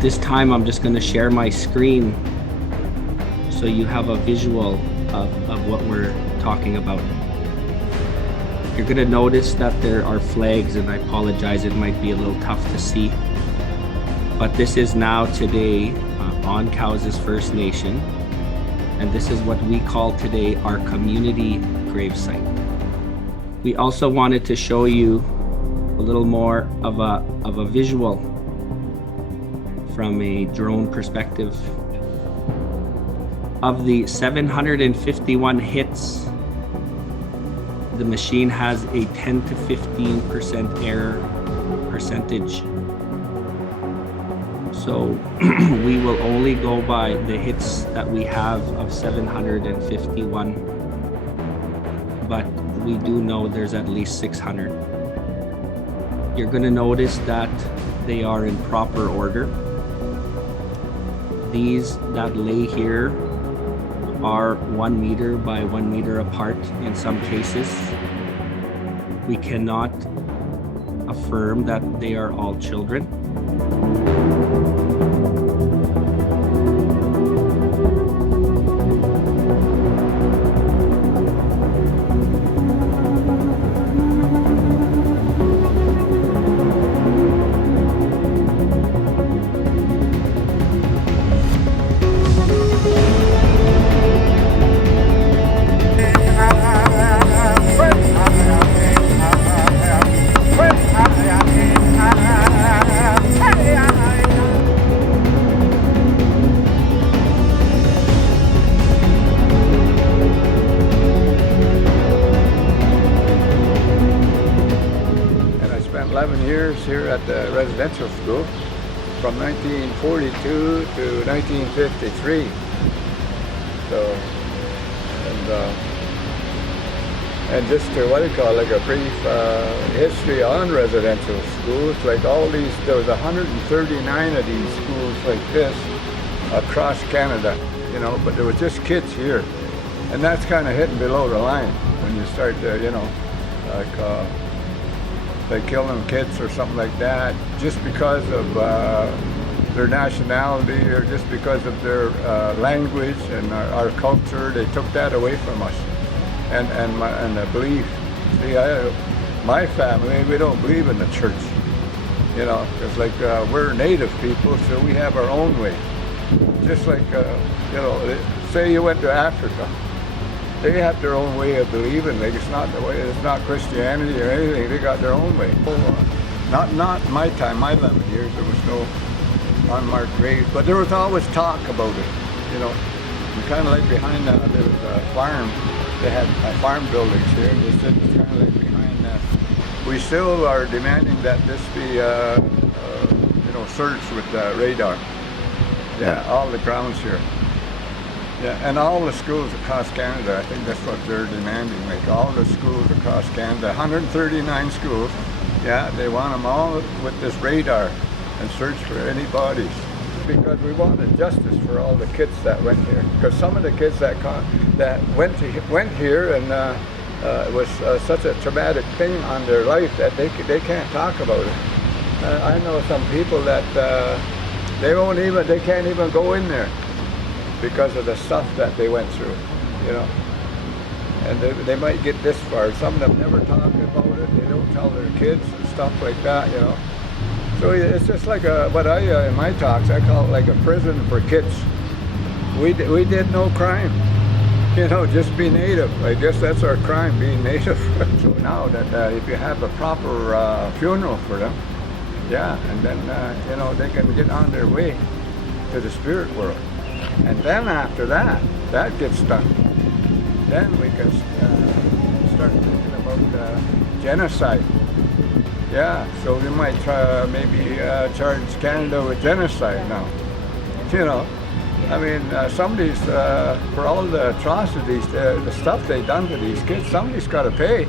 At this time, I'm just going to share my screen so you have a visual of what we're talking about. You're going to notice that there are flags, and I apologize, it might be a little tough to see. But this is now today on Cowes' First Nation, and this is what we call today our community gravesite. We also wanted to show you a little more of a visual from a drone perspective. Of the 751 hits, the machine has a 10 to 15% error percentage. So we will only go by the hits that we have of 751, but we do know there's at least 600. You're going to notice that they are in proper order. These that lay here are 1 meter by 1 meter apart in some cases. We cannot affirm that they are all children. Here at the residential school from 1942 to 1953. So, and just to what do you call like a brief history on residential schools, like all these, there was 139 of these schools like this across Canada, you know, but there were just kids here, and that's kind of hitting below the line when you start to, you know, like killing kids or something like that just because of their nationality or just because of their language and our culture. They took that away from us, and the belief. See, my family, we don't believe in the church, you know, because like we're native people, so we have our own way. Just like you know, say you went to Africa. They have their own way of believing. Like it's not the way. It's not Christianity or anything. They got their own way. Not my time. My 11 years, there was no unmarked graves, but there was always talk about it. You know, and kind of like behind there was a farm. They had farm buildings here. They said it's kind of like behind that. We still are demanding that this be, you know, searched with radar. Yeah, all the grounds here. Yeah, and all the schools across Canada, I think that's what they're demanding, like all the schools across Canada, 139 schools, yeah, they want them all with this radar and search for any bodies. Because we wanted justice for all the kids that went here. Because some of the kids that went here and it was such a traumatic thing on their life that they can't talk about it. I know some people that they can't even go in there because of the stuff that they went through, you know. And they might get this far. Some of them never talk about it. They don't tell their kids and stuff like that, you know. So it's just like what I, in my talks, I call it like a prison for kids. We did no crime, you know, just be native. I guess that's our crime, being native. So now that if you have a proper funeral for them, yeah, and then, you know, they can get on their way to the spirit world. And then after that, that gets done. Then we can start thinking about genocide. Yeah, so we might maybe charge Canada with genocide now. You know, I mean, somebody's, for all the atrocities, the stuff they've done to these kids, somebody's got to pay.